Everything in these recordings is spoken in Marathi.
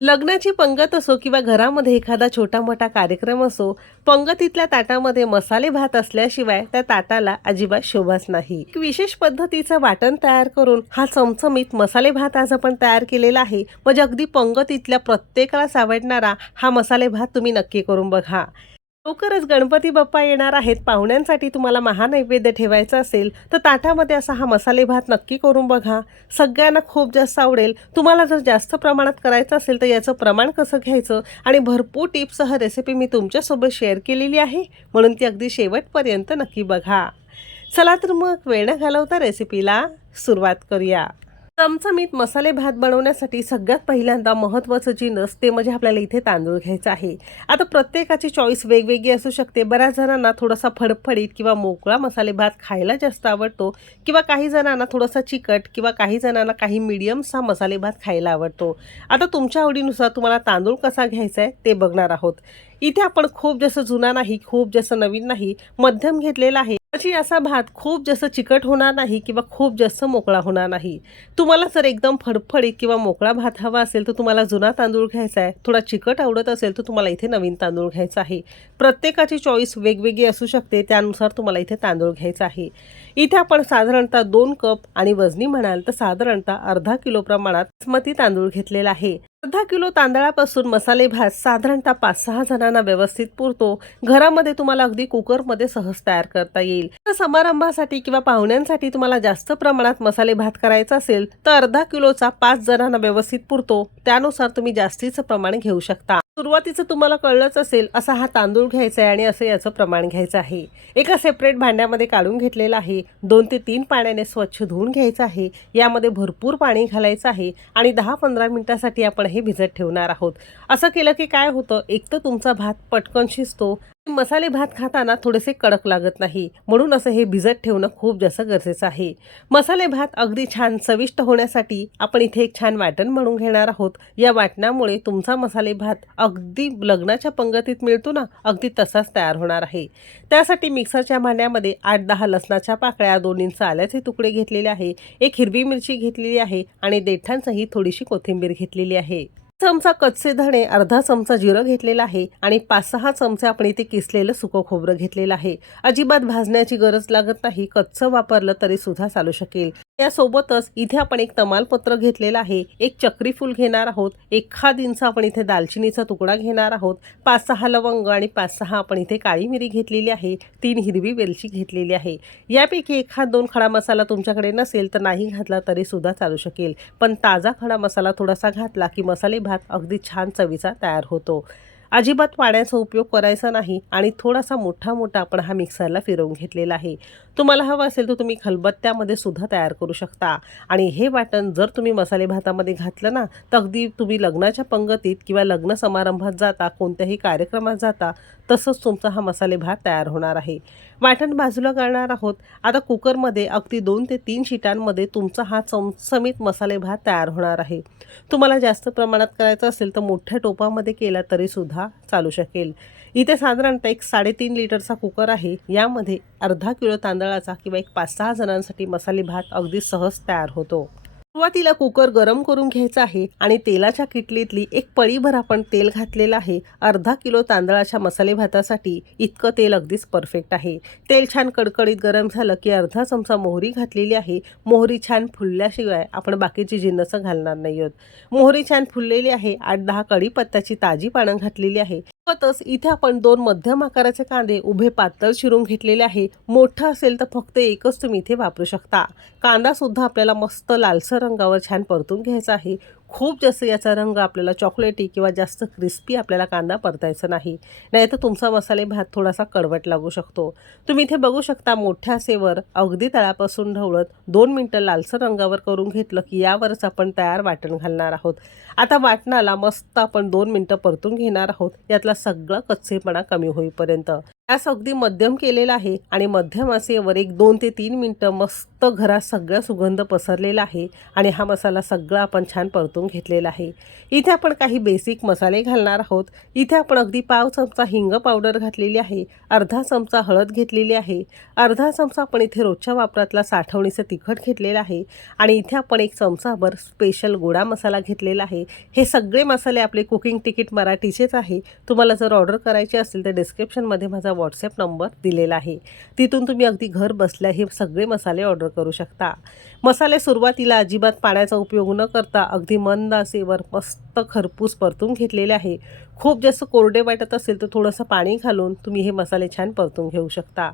लग्नाची पंगत असो किंवा घरामध्ये एखादा छोटा मोठा कार्यक्रम असो पंगतीतल्या ताटामध्ये मसाले भात असल्याशिवाय त्या ताटाला अजिबात शोभाच नाही. विशेष पद्धतीचं वाटण तयार करून हा चमचमीत मसाले भात आज आपण तयार केलेला आहे. म्हणजे अगदी पंगतीतल्या प्रत्येकालाच आवडणारा हा मसाले भात तुम्ही नक्की करून बघा. लवकरच गणपती बाप्पा येणार आहेत. पाहुण्यांसाठी तुम्हाला महानैवेद्य ठेवायचा असेल तर ताटामध्ये असा हा मसाले भात नक्की करून बघा. सगळ्यांना खूप जास्त आवडेल. तुम्हाला जर जास्त प्रमाणात करायचं असेल तर याचं प्रमाण कसं घ्यायचं? आणि भरपूर टिप्ससह रेसिपी मी तुमच्यासोबत शेअर केलेली आहे. म्हणून ती अगदी शेवटपर्यंत नक्की बघा. चला तर मग वेळ न घालवता रेसिपीला सुरुवात करूया. चमचमीत मसाले भात बनवण्यासाठी सगळ्यात पहिल्यांदा महत्त्वाचं नस ते म्हणजे आपल्याला इथे तांदूळ घ्यायचा आहे. आता प्रत्येकाची चॉईस वेगवेगळी असू शकते. बऱ्याच जणांना थोडासा फडफडीत किंवा मोकळा मसाले भात खायला जास्त आवडतो किंवा काही जणांना थोडासा चिकट किंवा काही जणांना काही मिडियमचा मसाले भात खायला आवडतो. आता तुमच्या आवडीनुसार तुम्हाला तांदूळ कसा घ्यायचा आहे ते बघणार आहोत. इथे आपण खूप जास्त जुना नाही खूप जास्त नवीन नाही मध्यम घेतलेला आहे. म्हणजे असा भात खूप जास्त चिकट होणार नाही किंवा खूप जास्त मोकळा होणार नाही. तुम्हाला जर एकदम फडफडीत किंवा मोकळा भात हवा असेल तर तुम्हाला जुना तांदूळ घ्यायचा आहे. थोडा चिकट आवडत असेल तर तुम्हाला इथे नवीन तांदूळ घ्यायचा आहे. प्रत्येकाची चॉईस वेगवेगळी असू शकते त्यानुसार तुम्हाला इथे तांदूळ घ्यायचा आहे. इथे आपण साधारणतः दोन कप आणि वजनी म्हणाल तर साधारणतः अर्धा किलो प्रमाणात बासमती तांदूळ घेतलेला आहे. अर्धा किलो तांदळापासून मसाले भात साधारणतः पाच सहा जणांना व्यवस्थित पुरतो. घरामध्ये तुम्हाला अगदी कुकरमध्ये सहज तयार करता येईल. तर समारंभासाठी किंवा पाहुण्यांसाठी तुम्हाला जास्त प्रमाणात मसाले भात करायचा असेल तर अर्धा किलोचा पाच जणांना व्यवस्थित पुरतो. त्यानुसार तुम्ही जास्तीचं प्रमाण घेऊ शकता. सुरुवातीचं तुम्हाला कळलंच असेल असा हा तांदूळ घ्यायचा आहे आणि असं याचं प्रमाण घ्यायचं आहे. एका सेपरेट भांड्यामध्ये काढून घेतलेलं आहे. दोन ते तीन पाण्याने स्वच्छ धुवून घ्यायचं आहे. यामध्ये भरपूर पाणी घालायचं आहे आणि दहा पंधरा मिनटासाठी आपण हे भिजत ठेवणार आहोत. असं केलं की काय होतं? एक तर तुमचा भात पटकन शिजतो मसाले भात खाताना थोडेसे कडक लागत नाही. म्हणून असं हे भिजत ठेवणं खूप जास्त गरजेचं आहे. मसाले भात अगदी छान चविष्ट होण्यासाठी आपण इथे एक छान वाटण म्हणून घेणार आहोत. या वाटणामुळे तुमचा मसाले भात अगदी लग्नाच्या पंगतीत मिळतो ना अगदी तसाच तयार होणार आहे. त्यासाठी मिक्सरच्या भांड्यामध्ये आठ दहा लसणाच्या पाकळ्या दोन इंच आल्याचे तुकडे घेतलेले आहे एक हिरवी मिरची घेतलेली आहे आणि देठांसही थोडीशी कोथिंबीर घेतलेली आहे. चमचा कच्चे धणे अर्धा चमचा जिरं घेतलेला आहे आणि पाच सहा चमचे आपण इथे किसलेलं सुकं खोबरं घेतलेलं आहे. अजिबात भाजण्याची गरज लागत नाही. कच्चं वापरलं तरी सुद्धा चालू शकेल. यासोबतच इथे आपण एक तमालपत्र घेतलेलं आहे. एक चक्रीफूल घेणार आहोत. एखाद इंच आपण इथे दालचिनीचा तुकडा घेणार आहोत. पाच सहा लवंग आणि पाच सहा आपण इथे काळी मिरी घेतलेली आहे. तीन हिरवी वेलची घेतलेली आहे. यापैकी एखाद दोन खडा मसाला तुमच्याकडे नसेल तर नाही घातला तरी सुद्धा चालू शकेल. पण ताजा खडा मसाला थोडासा घातला की मसाले भात अगदी छान चवीचा तयार होतो. अजिबात पाण्याचा उपयोग करायचा नाही आणि थोडासा मोठा मोठा आपण हा मिक्सरला फिरवून घेतलेला आहे. तुम्हाला हवं असेल तर तुम्ही खलबत्त्यामध्ये सुद्धा तयार करू शकता. आणि हे वाटण जर तुम्ही मसाले भातामध्ये घातलं ना तर अगदी तुम्ही लग्नाच्या पंगतीत किंवा लग्न समारंभात जाता कोणत्याही कार्यक्रमात जाता तसंच तुमचा हा मसाले भात तयार होणार आहे. वाटण बाजूला करणार आहोत. आता कुकरमध्ये अगदी दोन ते तीन शिटांमध्ये तुमचा हा चमचमीत मसाले भात तयार होणार आहे. तुम्हाला जास्त प्रमाणात करायचं असेल तर मोठ्या टोपामध्ये केला तरीसुद्धा चालू शकेल. इथे साधारणतः एक साडेतीन लिटरचा कुकर आहे. यामध्ये अर्धा किलो तांदळ तांदळाचा किंवा एक पाच सहा जणांसाठी मसाले भात अगदी सहज तयार होतो. सुरुवातीला कुकर गरम करून घ्यायचा आहे आणि तेलाच्या किटलीतली एक पळीभर आपण तेल घातलेलं आहे. अर्धा किलो तांदळाच्या मसाले भातासाठी इतकं तेल अगदीच परफेक्ट आहे. तेल छान कडकडीत गरम झालं की अर्धा चमचा मोहरी घातलेली आहे. मोहरी छान फुलल्याशिवाय आपण बाकीची जिन्नसं घालणार नाही आहोत मोहरी छान फुललेली आहे. आठ दहा कढीपत्त्याची ताजी पानं घातलेली आहे. सोबतच इथे आपण दोन मध्यम आकाराचे कांदे उभे पातळ चिरून घेतलेले आहे. मोठं असेल तर फक्त एकच तुम्ही इथे वापरू शकता. कांदा सुद्धा आपल्याला मस्त लालसर रंगावर छान परतून घ्यायचा आहे. खूप जास्त याचा रंग आपल्याला चॉकलेटी किंवा जास्त क्रिस्पी आपल्याला कांदा परतायचा नाही. नाही तर तुमचा मसाले भात थोडासा कडवट लागू शकतो. तुम्ही इथे बघू शकता मोठ्या सेवर अगदी तळापासून ढवळत दोन मिनटं लालसर रंगावर करून घेतलं की यावरच आपण तयार वाटण घालणार आहोत. आता वाटणाला मस्त आपण दोन मिनटं परतून घेणार आहोत. यातला सगळा कच्चेपणा कमी होईपर्यंत. गॅस अगदी मध्यम केलेला आहे आणि मध्यम आसेवर एक दोन ते तीन मिनटं मस्त घरात सगळा सुगंध पसरलेला आहे आणि हा मसाला सगळा आपण छान परतून घेतलेला आहे. इथे आपण काही बेसिक मसाले घालणार आहोत. इथे आपण अगदी पाव चमचा हिंग पावडर घातलेली आहे अर्धा चमचा हळद घेतलेली आहे. अर्धा चमचा आपण इथे रोजच्या वापरातला साठवणीचं तिखट घेतलेलं आहे आणि इथे आपण एक चमचाभर स्पेशल गोडा मसाला घेतलेला आहे. हे सगळे मसाले आपले कुकिंग तिकीट मराठीचेच आहे. तुम्हाला जर ऑर्डर करायची असेल तर डिस्क्रिप्शनमध्ये माझा व्हॉट्सॲप नंबर दिलेला आहे. तिथून तुम्ही अगदी घर बसल्या हे सगळे मसाले ऑर्डर करू शकता. मसाले सुरुवातीला अजिबात पाण्याचा उपयोग न करता अगदी मंद असेवर मस्त खरपूस परतून घेतलेले आहे. खूप जास्त कोरडे वाटत असेल तर थोडंसं पाणी घालून तुम्ही हे मसाले छान परतून घेऊ शकता.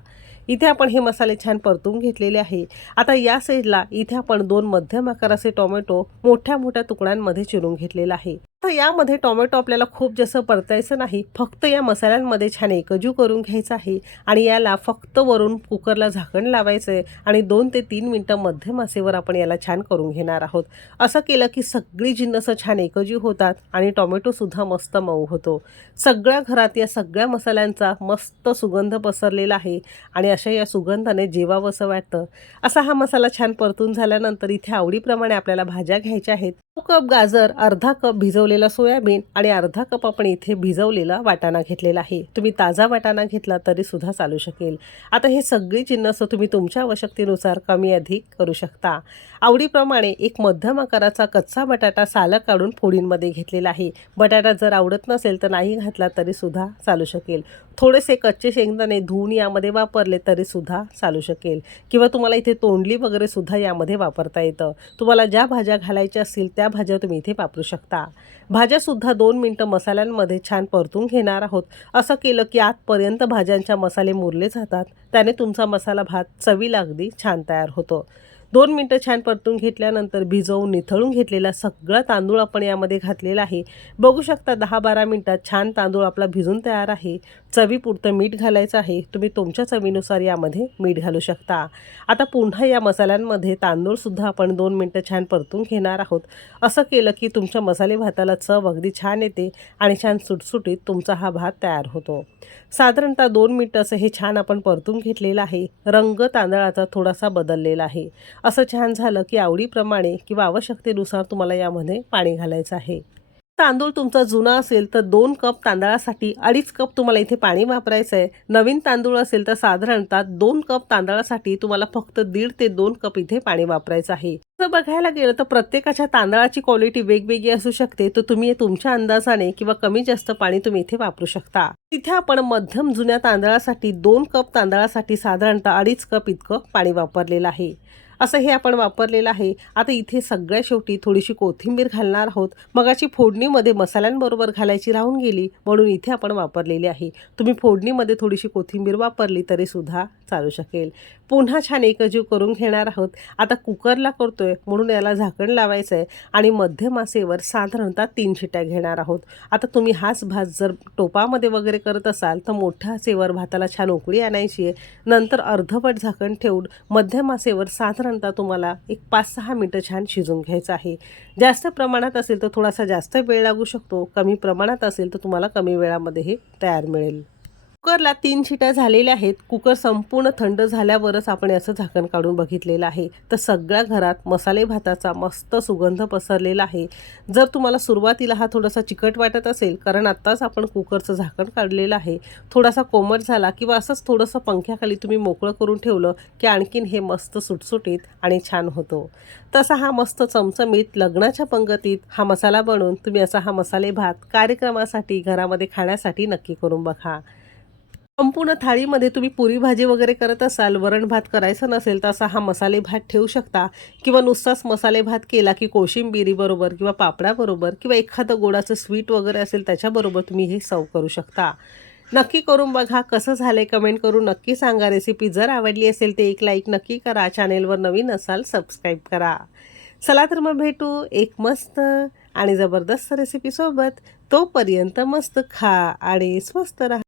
इथे आपण हे मसाले छान परतून घेतलेले आहे. आता या साईडला इथे आपण दोन मध्यम आकाराचे टोमॅटो मोठ्या मोठ्या तुकड्यांमध्ये चिरून घेतलेला आहे. तर यामध्ये टोमॅटो आपल्याला खूप जास्त परतायचं नाही. फक्त या मसाल्यांमध्ये छान एकजू करून घ्यायचं आहे आणि याला फक्त वरून कुकरला झाकण लावायचं आहे आणि दोन ते तीन मिनटं मध्यम आचेवर आपण याला छान करून घेणार आहोत. असं केलं की सगळी जिन्नसं छान एकजू होतात आणि टोमॅटोसुद्धा मस्त मऊ होतो. सगळ्या घरात या सगळ्या मसाल्यांचा मस्त सुगंध पसरलेला आहे आणि अशा या सुगंधाने जेवावंसं वाटतं. असा हा मसाला छान परतून झाल्यानंतर इथे आवडीप्रमाणे आपल्याला भाज्या घ्यायच्या आहेत. कप गाजर अर्धा कप भिजवलेला सोयाबीन आणि अर्धा कप आपण इथे भिजवलेला वाटाणा घेतलेला आहे. तुम्ही ताजा वाटाणा घेतला तरी सुद्धा चालू शकेल. आता हे सगळी जिन्नस तुम्ही तुमच्या आवश्यकतेनुसार कमी अधिक करू शकता. आवडीप्रमाणे एक मध्यम आकाराचा कच्चा बटाटा सालं काढून फोडींमध्ये घेतलेला आहे. बटाटा जर आवडत नसेल तर नाही घातला तरी सुद्धा चालू शकेल. थोडेसे कच्चे शेंगदाणे धुवून यामध्ये वापरले तरी सुद्धा चालू शकेल. किंवा तुम्हाला इथे तोंडली वगैरे सुद्धा यामध्ये वापरता येतं. तुम्हाला ज्या भाज्या घालायच्या असतील त्या भाज्या तुम्ही इथे वापरू शकता. भाज्यासुद्धा दोन मिनटं मसाल्यांमध्ये छान परतून घेणार आहोत. असं केलं की आतपर्यंत भाज्यांच्या मसाले मुरले जातात. त्याने तुमचा मसाला भात चवीला अगदी छान तयार होतो. दोन मिनटं छान परतून घेतल्यानंतर भिजवून निथळून घेतलेला सगळा तांदूळ आपण यामध्ये घातलेला आहे. बघू शकता दहा बारा मिनटात छान तांदूळ आपला भिजून तयार आहे. चवीपुरतं मीठ घालायचं आहे. तुम्ही तुमच्या चवीनुसार यामध्ये मीठ घालू शकता. आता पुन्हा या मसाल्यांमध्ये तांदूळसुद्धा आपण दोन मिनटं छान परतून घेणार आहोत. असं केलं की तुमच्या मसाले भाताला चव अगदी छान येते आणि छान सुटसुटीत तुमचा हा भात तयार होतो. साधारणतः दोन मिनटं असं हे छान आपण परतून घेतलेलं आहे. रंग तांदळाचा थोडासा बदललेला आहे. असं छान झालं की आवडीप्रमाणे किंवा आवश्यकतेनुसार तुम्हाला यामध्ये पाणी घालायचं आहे. तांदूळ तुमचा जुना असेल तर दोन कप तांदळासाठी अडीच कप तुम्हाला इथे पाणी वापरायचं आहे. नवीन तांदूळ असेल तर साधारणतः दोन कप तांदळासाठी तुम्हाला फक्त दीड ते दोन कप इथे पाणी वापरायचं आहे. जर बघायला गेलं तर प्रत्येकाच्या तांदळाची क्वालिटी वेगवेगळी असू शकते. तर तुम्ही तुमच्या अंदाजाने किंवा कमी जास्त पाणी तुम्ही इथे वापरू शकता. तिथे आपण मध्यम जुन्या तांदळासाठी दोन कप तांदळासाठी साधारणतः अडीच कप इतकं पाणी वापरलेलं आहे. असं हे आपण वापरलेलं आहे. आता इथे सगळ्या शेवटी थोडीशी कोथिंबीर घालणार आहोत. मगाची फोडणीमध्ये मसाल्यांबरोबर घालायची राहून गेली म्हणून इथे आपण वापरलेली आहे. तुम्ही फोडणीमध्ये थोडीशी कोथिंबीर वापरली तरी सुद्धा चालू शकेल. पुन्हा छान एकजीव करून घेणार आहोत. आता कुकरला करतोय म्हणून याला झाकण लावायचं आहे आणि मध्यमासेवर साधारणतः तीन शिट्या घेणार आहोत. आता तुम्ही हाच भात जर टोपामध्ये वगैरे करत असाल तर मोठ्या सेवर भाताला छान उकळी आणायची आहे. नंतर अर्धवट झाकण ठेवून मध्यमासेवर साधारणतः तुम्हाला एक पाच सहा मिनटं छान शिजून घ्यायचं आहे. जास्त प्रमाणात असेल तर थोडासा जास्त वेळ लागू शकतो. कमी प्रमाणात असेल तर तुम्हाला कमी वेळामध्ये हे तयार मिळेल. कुकरला तीन शिट्या झालेल्या आहेत. कुकर संपूर्ण थंड झाल्यावरच आपण याचं झाकण काढून बघितलेलं आहे. तर सगळ्या घरात मसाले भाताचा मस्त सुगंध पसरलेला आहे. जर तुम्हाला सुरुवातीला हा थोडासा चिकट वाटत असेल कारण आत्ताच आपण कुकरचं झाकण काढलेलं आहे. थोडासा कोमट झाला किंवा असंच थोडंसं पंख्याखाली तुम्ही मोकळं करून ठेवलं की आणखीन हे मस्त सुटसुटीत आणि छान होतो. तसा हा मस्त चमचमीत लग्नाच्या पंगतीत हा मसाला बनवून तुम्ही असा हा मसाले भात कार्यक्रमासाठी घरामध्ये खाण्यासाठी नक्की करून बघा. संपूर्ण थाळीमध्ये तुम्ही पुरी भाजी वगैरे करत असाल वरण भात करायचं नसेल तर असा हा मसाले भात ठेवू शकता. किंवा नुसताच मसाले भात केला की कोशिंबिरीबरोबर किंवा पापडाबरोबर किंवा एखादं गोडाचं स्वीट वगैरे असेल त्याच्याबरोबर तुम्ही हे सर्व करू शकता. नक्की करून बघा कसं झालंय कमेंट करून नक्की सांगा. रेसिपी जर आवडली असेल ते एक लाईक नक्की करा. चॅनेलवर नवीन असाल सबस्क्राईब करा. चला तर मग भेटू एक मस्त आणि जबरदस्त रेसिपीसोबत तोपर्यंत मस्त खा आणि स्वस्त राहा.